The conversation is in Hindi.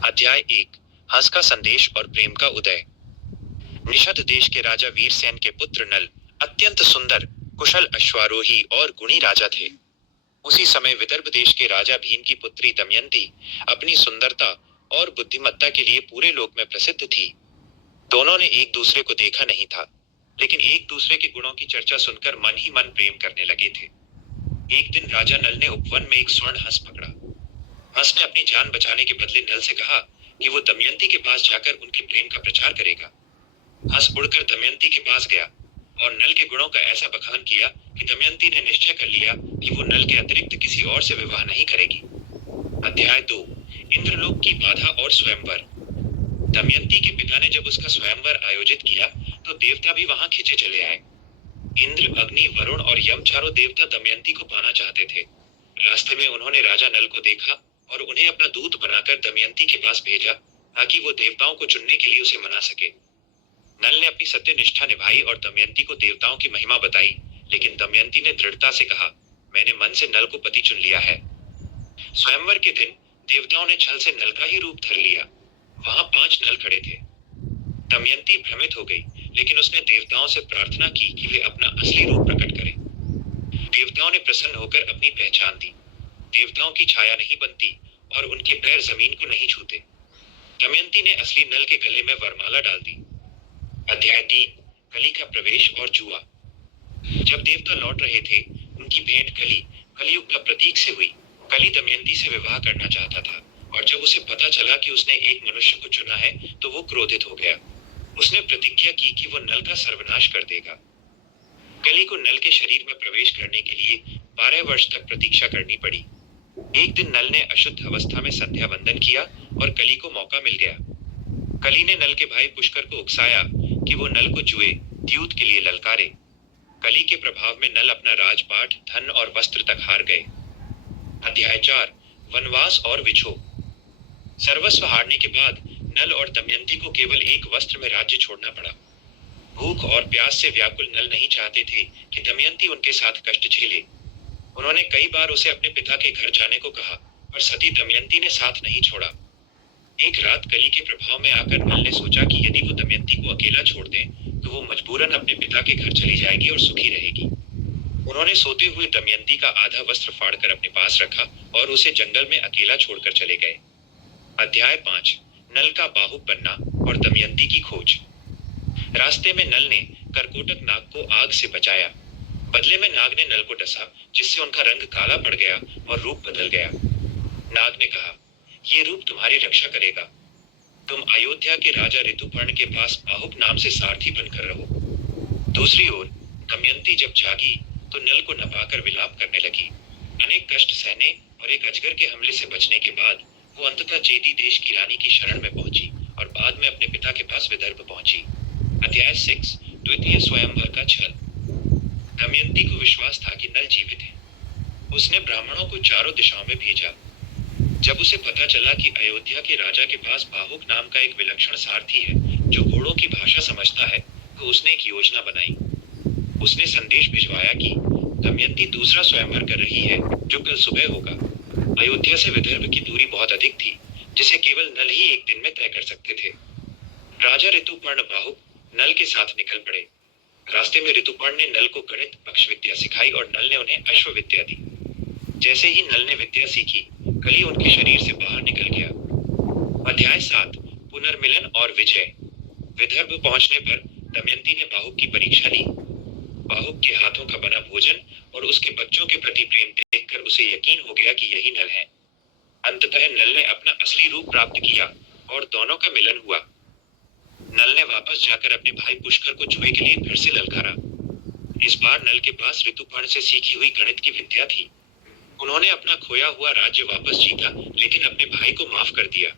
अध्याय 1। हंस का संदेश और प्रेम का उदय। निषद देश के राजा वीरसेन के पुत्र नल अत्यंत सुंदर, कुशल अश्वारोही और गुणी राजा थे। उसी समय विदर्भ देश के राजा भीम की पुत्री दमयंती अपनी सुंदरता और बुद्धिमत्ता के लिए पूरे लोक में प्रसिद्ध थी। दोनों ने एक दूसरे को देखा नहीं था, लेकिन एक दूसरे के गुणों की चर्चा सुनकर मन ही मन प्रेम करने लगे थे। एक दिन राजा नल ने उपवन में एक स्वर्ण हंस पकड़ा। हंस ने अपनी जान बचाने के बदले नल से कहा कि वो दमयंती के पास जाकर उनके प्रेम का प्रचार करेगा। हंस उड़कर दमयंती के पास गया और नल के गुणों का ऐसा बखान किया कि दमयंती ने निश्चय कर लिया कि वो नल के अतिरिक्त किसी और से विवाह नहीं करेगी। अध्याय 2। इंद्रलोक की बाधा और स्वयंवर। दमयंती के पिता ने जब उसका स्वयंवर आयोजित किया तो देवता भी वहां खिंचे चले आए। इंद्र, अग्नि, वरुण और यम चारों देवता दमयंती को पाना चाहते थे। रास्ते में उन्होंने राजा नल को देखा और उन्हें अपना दूत बनाकर दमयंती के पास भेजा ताकि वो देवताओं को चुनने के लिए उसे मना सके। नल ने अपनी सत्यनिष्ठा निभाई और दमयंती को देवताओं की महिमा बताई, लेकिन दमयंती ने दृढ़ता से कहा, मैंने मन से नल को पति चुन लिया है। स्वयंवर के दिन देवताओं ने छल से नल का ही रूप धर लिया। वहां 5 नल खड़े थे। दमयंती भ्रमित हो गई, लेकिन उसने देवताओं से प्रार्थना की कि वे अपना असली रूप प्रकट करें। देवताओं ने प्रसन्न होकर अपनी पहचान दी। देवताओं की छाया नहीं बनती और उनके पैर जमीन को नहीं छूते। दमयंती ने असली नल के गले में वरमाला डाल दी। अध्याय 3। कली का प्रवेश और जुआ। जब देवता लौट रहे थे, उनकी भेंट कली कलयुग का प्रतीक से हुई। कली दमयंती से विवाह करना चाहता था और जब उसे पता चला कि उसने एक मनुष्य को चुना है तो वो क्रोधित हो गया। उसने प्रतिज्ञा की कि वो नल का सर्वनाश कर देगा। कली को नल के शरीर में प्रवेश करने के लिए 12 वर्ष तक प्रतीक्षा करनी पड़ी। एक दिन नल ने अशुद्ध अवस्था में संध्या वंदन किया और कली को मौका मिल गया। कली ने नल के भाई पुष्कर को उकसाया कि वो नल को जुए, द्यूत के लिए ललकारे। कली के प्रभाव में नल अपना राजपाट, धन और वस्त्र तक हार गए। अध्याय 4। वनवास और विछोह। सर्वस्व हारने के बाद नल और दमयंती को केवल एक वस्त्र में राज्य छोड़ना पड़ा। भूख और प्यास से व्याकुल नल नहीं चाहते थे कि दमयंती उनके साथ कष्ट झेले। उन्होंने कई बार उसे अपने पिता के घर जाने को कहा, पर सती दमयंती ने साथ नहीं छोड़ा। एक रात कली के प्रभाव में आकर नल ने सोचा कि यदि वो दमयंती को अकेला छोड़ दें तो वो मजबूरन अपने पिता के घर चली जाएगी और सुखी रहेगी। उन्होंने सोते हुए दमयंती का आधा वस्त्र फाड़कर अपने पास रखा और उसे जंगल में अकेला छोड़कर चले गए। अध्याय 5। नल का बाहुक बनना और दमयंती की खोज। रास्ते में नल ने करकोटक नाग को आग से बचाया। बदले में नाग ने नल को डसा, जिससे उनका रंग काला पड़ गया और रूप बदल गया। नाग ने कहा, ये रूप तुम्हारी रक्षा करेगा। तुम अयोध्या के राजा ऋतुपर्ण के पास बाहुक नाम से सारथी बनकर रहो। दूसरी ओर दमयंती जब जागी तो नल को न पाकर विलाप करने लगी। अनेक कष्ट सहने और एक अजगर के हमले से बचने के बाद वो अंततः चेदी देश की रानी की शरण में पहुंची और बाद में अपने पिता के पास विदर्भ पहुंची। अध्याय 6। द्वितीय स्वयंवर का छल। दमयंती को विश्वास था कि नल जीवित है। उसने ब्राह्मणों को चारों दिशाओं में भेजा। जब उसे पता चला कि अयोध्या के राजा के पास बाहुक नाम का एक विलक्षण सारथी है जो घोड़ों की भाषा समझता है, तो उसने एक योजना बनाई। उसने संदेश भिजवाया कि दमयंती दूसरा स्वयंवर कर रही है जो कल सुबह होगा। अयोध्या से विदर्भ की दूरी बहुत अधिक थी, जिसे केवल नल ही एक दिन में तय कर सकते थे। राजा ऋतुपर्ण बाहुक नल के साथ निकल पड़े। रास्ते में ऋतुपर्ण ने नल को गणित, पक्ष विद्या सिखाई और नल ने उन्हें अश्व विद्या दी। जैसे ही नल ने विद्या सीखी, कली उनके शरीर से बाहर निकल गया। अध्याय 7। पुनर्मिलन और विजय। विदर्भ पहुंचने पर दमयंती ने बाहुक की परीक्षा ली। बाहुक के हाथों का बना भोजन और उसके बच्चों के प्रति प्रेम देखकर उसे यकीन हो गया कि यही नल है। अंततः नल ने अपना असली रूप प्राप्त किया और दोनों का मिलन हुआ। नल ने वापस जाकर अपने भाई पुष्कर को जुए के लिए फिर से ललकारा। इस बार नल के पास ऋतुपर्ण से सीखी हुई गणित की विद्या थी। उन्होंने अपना खोया हुआ राज्य वापस जीता, लेकिन अपने भाई को माफ कर दिया।